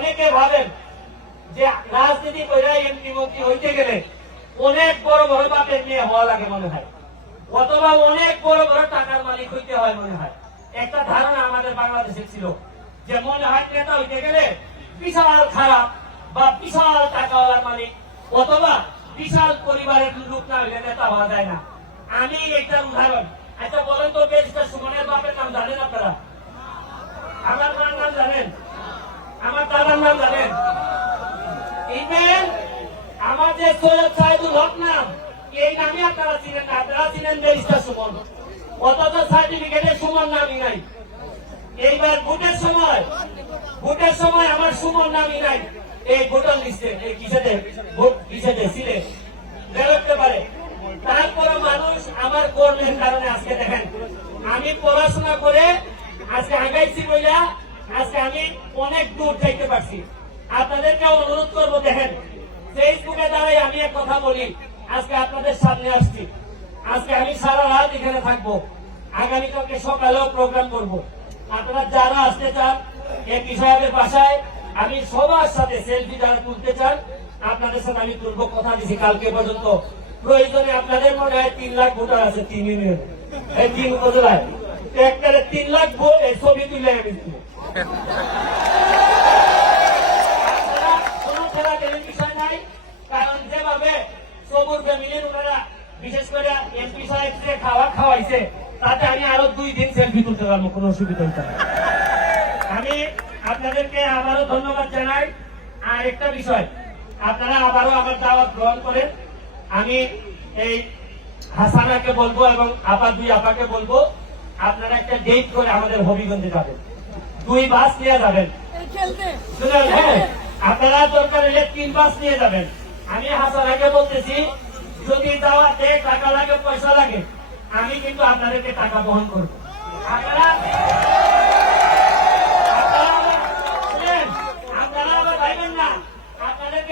অনেকে বড় টাকার মালিক হইতে হয় মনে হয়। একটা ধারণা আমাদের বাংলাদেশে ছিল যে মনে হয় নেতা হইতে গেলে বিশাল খারাপ। বা বিশাল টাকাওয়ালার মালিক, অথবা বিশাল পরিবারের লোক না হইলে নেতা হওয়া যায় না। আমি একটা উদাহরণ আচ্ছা বলেন তো বেশটা সুমনের বাপের নাম জানেন আপনারা? আমার মার নাম জানেন? আমার দাদার নাম জানেন? আমার যে সৈয়দ সাহেবুল হক নাম, এই নামে আপনারা চিনেন না। আপনারা চিনেন ব্যারিস্টার সুমন। অথচ সার্টিফিকেটে সুমন নামই নাই। এইবার ভোটের সময় ভোটের সময় আমার সুমন নামই নাই। এই ভোটার লিস্টে, এই কিসেতে? ভোট কিসেতে? সিলে। বেরোতে পারে। তারপরে মানুষ আমার কর্মের কারণে আজকে দেখেন, আমি পড়াশোনা করে আজকে আগাইছি বইলা, আজকে আমি অনেক দূর যাইতে পারছি। আপনাদেরকে অনুরোধ করব, দেখেন, ফেসবুকে দ্বারাই আমি এক কথা বলি, আজকে আপনাদের সামনে আসছি। আজকে আমি সারা রাত এখানে থাকব। আগামীকালকে সকালেও প্রোগ্রাম করব। আপনারা যারা আসতে চান এমপি সাহেবের বাসায় আমি সবার সাথে সেলফি যারা তুলতে চান আপনাদের সাথে আমি তুলবো কথা দিছি কালকে পর্যন্ত। প্রয়োজনে আপনাদের মনে হয় তিন লাখ ভোটার আছে তিন ইউনিয়ন। তিন উপজেলায়। একবারে তিন লাখ ভোট, এই ছবি তুলে আমি কারণ যেভাবে সবুজ বিশেষ করে খাওয়াইছে, তাতে আমি আরও দুই দিন সেলফি তুলতে পারব, কোনো হইতে আমি আপনাদেরকে আবারও ধন্যবাদ জানাই। আর একটা বিষয়, আপনারা আবারও আমার দাওয়াত গ্রহণ করেন। আমি এই হাসানাকে বলব এবং আপা দুই আপাকে বলব, আপনারা একটা ডেট করে আমাদের হবিগঞ্জে যাবেন। দুই বাস নিয়ে যাবেন। হ্যাঁ আপনারা দরকার হলে তিন বাস নিয়ে যাবেন। আমি হাসানাকে বলতেছি, যদি দাওয়াতে টাকা লাগে, পয়সা লাগে, আমি কিন্তু আপনাদেরকে টাকা বহন করব। আপনারা আবার- শুনেন, আপনারা আবার ভাইবেন না আপনাদেরকে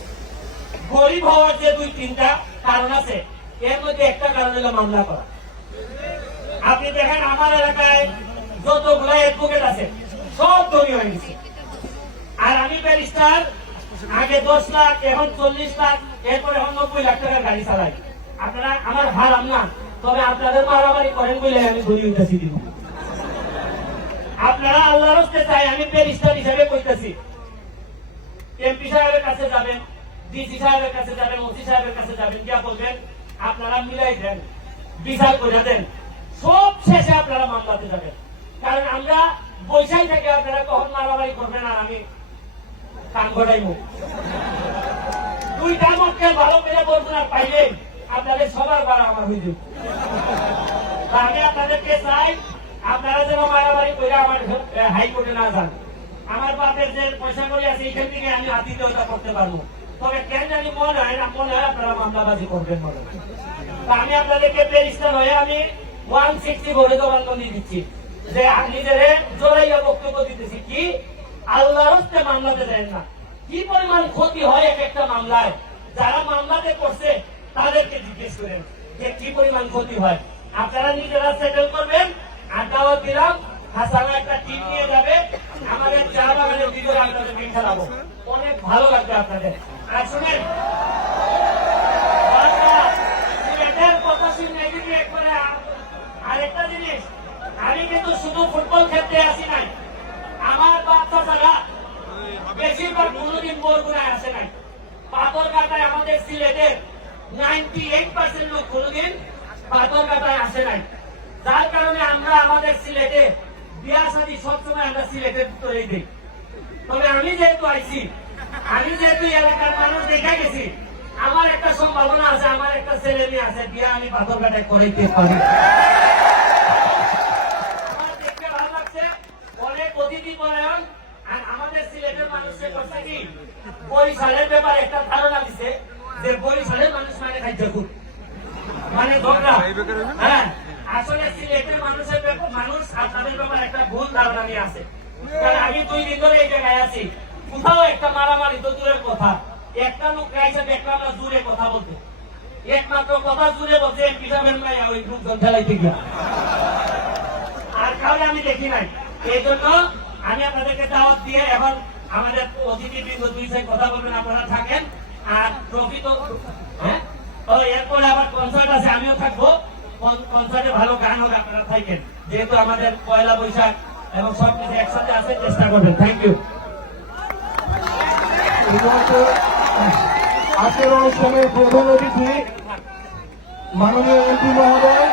গরিব হওয়ার যে দুই তিনটা কারণ আছে, এর মধ্যে একটা কারণ হলো মামলা করা। আপনি দেখেন আমার এলাকায় যতগুলো অ্যাডভোকেট আছে, সব ধনী হয়ে গেছে। আর আমি ব্যারিস্টার আগে দশ লাখ, এখন চল্লিশ লাখ, এরপর এখন নব্বই লাখ টাকার গাড়ি চালাই। আপনারা, আমার হারাম না, তবে আপনাদের মারামারি করেন বলে আমি ধরি উঠেছি দিব। আপনারা আল্লাহর চাই, আমি ব্যারিস্টার হিসাবে কইতেছি। এমপি সাহেবের কাছে যাবেন ডিসি সাহেবের কাছে যাবেন, ওসি সাহেবের কাছে যাবেন যা বলবেন, আপনারা মিলাই দেন, বিচার করে দেন। সব শেষে আপনারা মামলাতে যাবেন। কারণ আমরা বৈশাখ থেকে আপনারা কখন মারামারি করবেন আর আমি কান ঘটাইব দুইটা মক্কেল ভালো করে বলবেন আর পাইলেন আপনাদের সবার বাড়া আমার তা আমি আপনাদেরকে চাই, আপনারা যেন মারামারি করে আমার হাইকোর্টে না যান। আমার বাপের যে পয়সা করে আছে এইখান থেকে আমি আতিথ্যতা করতে পারব। আমি আপনাদেরকে ব্যারিস্টার হয়ে আমি ওয়ান সিক্সটি ভোটে জবানবন্দি দিচ্ছি। যে নিজেরে জোরাইয়া বক্তব্য দিতেছি, কি? আল্লাহর মামলাতে দেন না। কি পরিমাণ ক্ষতি হয় এক একটা মামলায়? যারা মামলাতে করছে, তাদেরকে জিজ্ঞেস করেন যে কি পরিমাণ ক্ষতি হয়। আপনারা নিজেরা সেটেল করবেন দাওয়াত দিলাম, হাসানা একটা টিম নিয়ে যাবে। আমাদের চা বাগানের ভিতরে আপনাদেরকে খেলাবো। অনেক ভালো লাগবে আপনাদের। আরেকটা জিনিস আমি কিন্তু শুধু ফুটবল খেলতে আসি নাই আমার বাচ্চা যারা বেশিরভাগ কোনোদিন বরগুনায় আসে নাই পাথর কাটায় আমাদের সিলেটের নাইনটি এইট পার্সেন্ট লোক কোনোদিন পাথর কাটায় আসে নাই যার কারণে আমরা আমাদের সিলেটে বিয়া শাদী সবসময় আমরা সিলেটের ভিতরেই দিই তবে আমি যেহেতু আইছি আমি যেহেতু এলাকার মানুষ দেখে গেছি আমার একটা সম্ভাবনা আছে আমার একটা ছেলে মেয়ে আছে বিয়ে আমি পাথর কাটায় করাইতে পারি। আমার দেখতে ভালো লাগছে অনেক অতিথি পরায়ণ আর আমাদের সিলেটের মানুষের করছে কি বরিশালের ব্যাপারে একটা ধারণা দিছে যে বরিশালের মানুষ মানে খুব। মানে হ্যাঁ আসলে সিলেটের মানুষের মানুষ আপনাদের ব্যাপারে একটা ভুল ধারণা নিয়ে আছে। কারণ আমি দুই দিন ধরে এই জায়গায় আছি। কোথাও একটা মারামারি তো দূরের কথা। একটা লোক গাইছে, দেখলাম না দূরে কথা বলতে। একমাত্র কথা জুড়ে বলছে সাহেবের মাইয়া ওই লোকজন খেলাইতে গিয়া। আর কাউকে আমি দেখি নাই। এই জন্য আমি আপনাদেরকে দাওয়াত দিয়ে এখন আমাদের অতিথিবৃন্দ দুই সাইড কথা বলবেন, আপনারা থাকেন। আর ট্রফি তো হ্যাঁ? ও, এরপরে আবার কনসার্ট আছে, আমিও থাকব। কন- কনসার্টে ভালো গান হবে আপনারা থাকেন। যেহেতু আমাদের পয়লা বৈশাখ এবং সব কিছু একসাথে আছে, চেষ্টা করবেন। থ্যাংক ইউ আজকের অনুষ্ঠানের প্রধান অতিথি মাননীয় এমপি মহোদয়